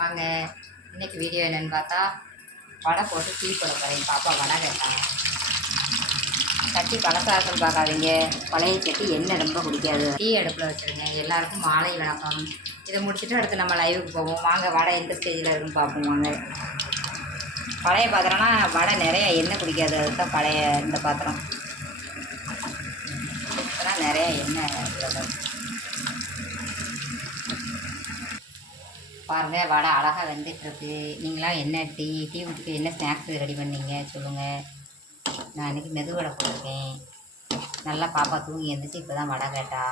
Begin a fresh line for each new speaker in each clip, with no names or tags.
வாங்க. இன்னைக்கு வீடியோ என்னென்னு பார்த்தா வடை போட்டு டீ போட போகிறேன் பாப்பா வடை கேட்டா. சட்டி பழசாக்கம் பார்க்காதீங்க. பழைய சட்டி எண்ணெய் ரொம்ப பிடிக்காது டீ அடுப்பில் வச்சுருங்க. எல்லாருக்கும் மாலை வணக்கம். இதை முடிச்சுட்டு அடுத்து நம்ம லைவுக்கு போவோம். வாங்க வடை எந்த ஸ்டேஜில் இருக்குன்னு பார்ப்போம். வாங்க. பழைய பாத்திரம்னா வடை நிறையா எண்ணெய் குடிக்காது. அதுதான் பழைய இந்த பாத்திரம். இப்போலாம் நிறையா எண்ணெய் பாருங்கள் பாருங்க வடை அழகாக வெந்துட்டுருக்கு. நீங்களாம் என்ன டீ டீ குடிக்க என்ன ஸ்நாக்ஸ் ரெடி பண்ணீங்க சொல்லுங்கள் நான் இன்றைக்கி மெதுவடை போட்டிருக்கேன். நல்லா பாப்பா தூங்கி எழுந்துச்சு இப்போ தான் வடை கேட்டா.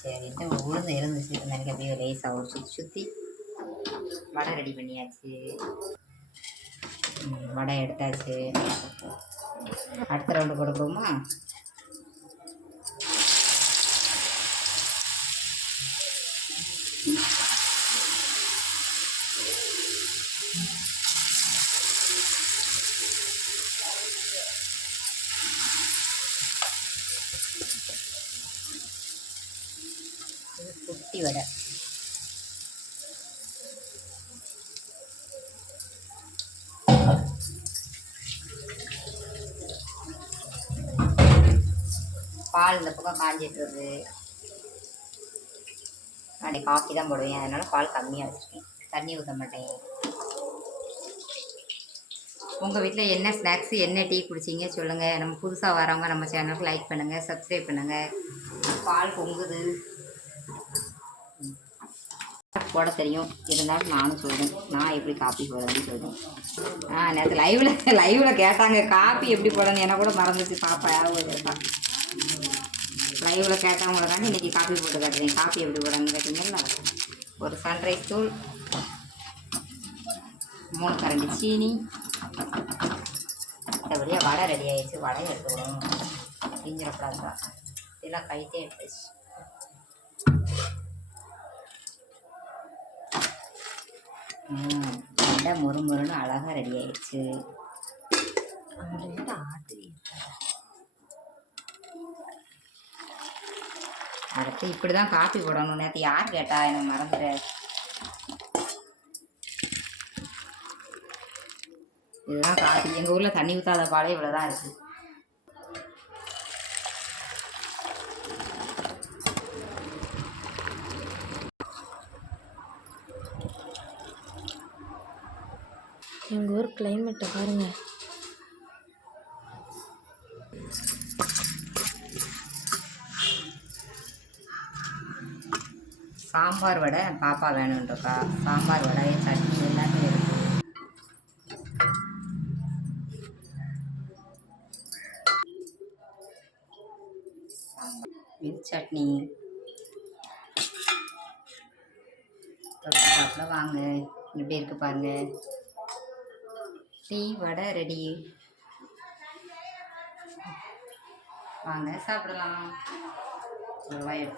சரின்ட்டு உளுந்து இருந்துச்சு. எனக்கு அப்படியே லேசாக ஒரு சுற்றி சுற்றி வடை ரெடி பண்ணியாச்சு. வடை எடுத்தாச்சு. அடுத்த ரவுண்டு கொடுப்போமா? இது குட்டி வடை. பால் இந்த பக்கம் காஞ்சிட்டு வருது. நான் காஃபி தான் போடுவேன். அதனால பால் கம்மியாக வச்சுருக்கேன். தண்ணி ஊற்ற மாட்டேன். உங்கள் வீட்டில் என்ன ஸ்நாக்ஸு என்ன டீ குடிச்சிங்க? சொல்லுங்கள் நம்ம புதுசாக வரவங்க நம்ம சேனலுக்கு லைக் பண்ணுங்கள் சப்ஸ்கிரைப் பண்ணுங்கள் பால் பொங்குது. போட தெரியும். இருந்தாலும் நானும் சொல்கிறேன் நான் எப்படி காப்பி போடுறேன்னு சொல்கிறேன் ஆ நேற்று லைவில் லைவில் கேட்டாங்க காப்பி எப்படி போடணும் என்ன கூட மறந்துச்சு. பாப்பா யாரும் கேட்டா லைவில் கேட்டவங்களுக்காண்டி இன்றைக்கி காப்பி போட்டு காட்டுறேன். காப்பி எப்படி போடணும்னு கேட்டீங்கல்ல ஒரு சன்ரைஸ் தூள் மூணு கரண்டி சீனி. மற்றபடியாக வடை ரெடி ஆகிடுச்சு வடை எடுத்துக்கணும் அப்படிங்கிறப்படாதான் இதெல்லாம் கைத்தே எடுத்துச்சு ம் வடை முறுமுறுன்னு அழகாக ரெடி ஆயிடுச்சு. அடுத்து இப்படி தான் காப்பி போடணும் நேற்று யார் கேட்டா எனக்கு மறந்துடு இதுதான் காப்பி. எங்கள் ஊரில் தண்ணி ஊற்றாத பாலே இவ்வளோ தான் இருக்குது
எங்கள் ஊர் கிளைமேட்டை பாருங்கள்
சாம்பார் வடை பாப்பா வேணுன்றக்கா சாம்பார் வடை சட்னி எல்லாமே இருக்கு. சட்னி. தொட்டுக்காப்புல வாங்க. எப்படி இருக்கு பாருங்க. டீ வடை ரெடி வாங்க சாப்பிடலாம். ஒரு வாய் எடுத்து.